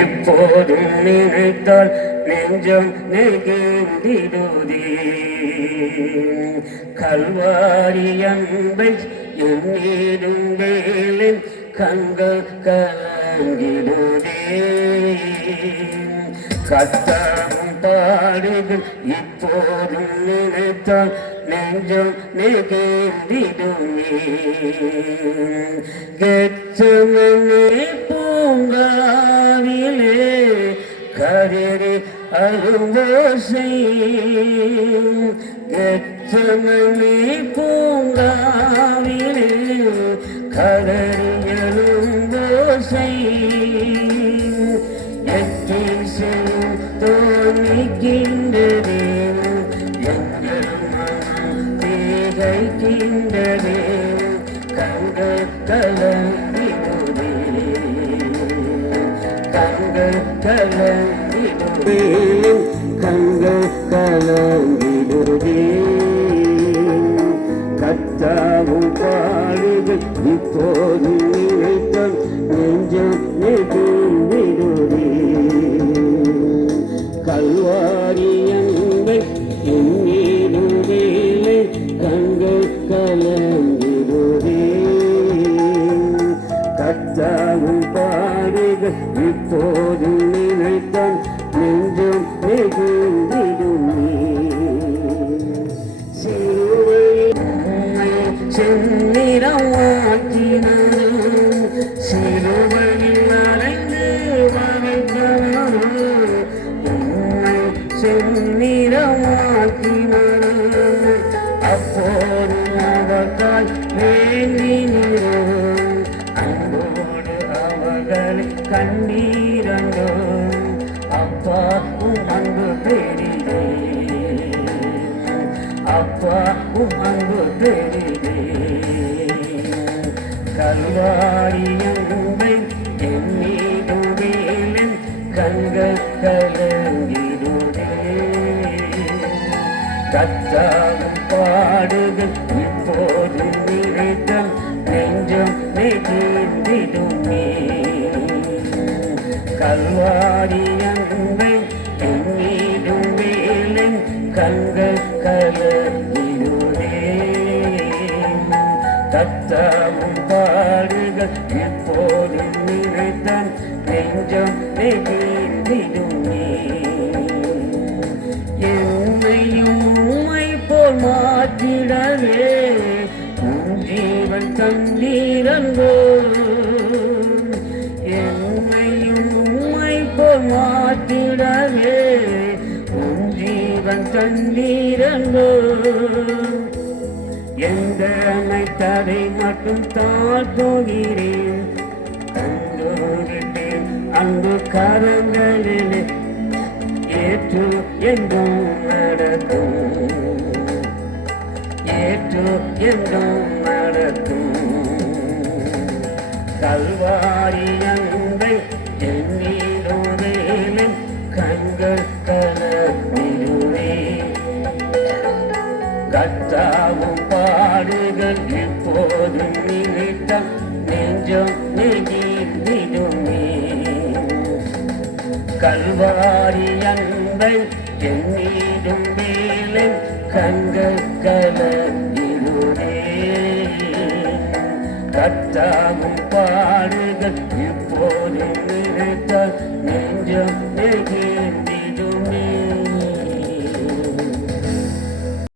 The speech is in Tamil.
இப்போதும் நினைத்தால் நெஞ்சம் நெகிழ்ந்திடுதே. கல்வாரி அன்பை எண்ணிடும் வேலை கண்கள் கலங்கிடுதே. கத்தாவும் பாடுகள் இப்போதும் நினைத்தால் நெஞ்சம் நெகிழ்ந்திடுமே. கெச்சமனே பூங்காவிலே கதிரி அருவோசை. கெச்சமனே பூங்காவிலே கதறி அருவோசை. எத்தில் செல்லும் தோணிக்கின்றதே எங்கள் மனம் திகைக்கின்றதே. கண்கள் கலங்கிடுதே கண்கள் கலங்கிடுதே கண்கள் கலங்கிடுதே. கத்தாவும் பாடுகள் இப்போது நினைத்தால் நெஞ்சம் நெகிழ்ந்திடுதே. கல்வாரி அன்பை எண்ணிடும் வேலை கண்கள் கலங்கிடுதே. கத்தாவும் பாடுகள் இப்போது நினைத்தால் நெஞ்சம் நெகிழ்ந்திடுமே. செந்நிறமாக்கினார் சிறுவையில் அறைந்து வரைந்தார். உன்னை செந்நிறமாக்கினார் அப்போது அவர்கள் வேண்டினோம். அன்போடு அவர்களை கண்ணீரண்டோ. அப்பா உம் அன்பு பெரிதே அப்பா உம் அன்பு பெரிதே. கல்வாரி அன்பை எண்ணிடும் வேலை கண்கள் கலங்கிடுதே. கத்தாவும் பாடுகள் இப்போது நினைத்தால் நெஞ்சம் நெகிழ்ந்திடுமே. கல்வாரி அன்பை எண்ணிடும் வேலை கண்கள் கலங்கிடுதே. கத்தாவும் பாடுகள் இப்போது நினைத்தால் நெஞ்சம் நெகிழ்ந்திடுமே. என்னையும் உம்மை போல் மாற்றிடவே உன் ஜீவன் தந்தீரங்கோ. என்னையும் உம்மை போல் மாற்றிடவே உன் ஜீவன் தந்தீரங்கோ. எந்த அமைத்ததை மட்டும் தாழ்த்துகிறேன். தந்துவிட்டேன் அன்பு கரங்களிலே ஏற்று என்றும் நடத்தும். ஏற்று என்றும் நடத்தும். கல்வாரி அன்பை எண்ணிடும் வேலை கண்கள் கலங்கிடுதே. கத்தாவும் பாடுகள் இப்போதும் நினைத்தால் நெஞ்சம் நெகிழ்ந்திடுமே. கல்வாரி அன்பை எண்ணிடும் வேலை கண்கள் கலங்கிடுதே. கத்தாவும் பாடுகள் இப்போதும்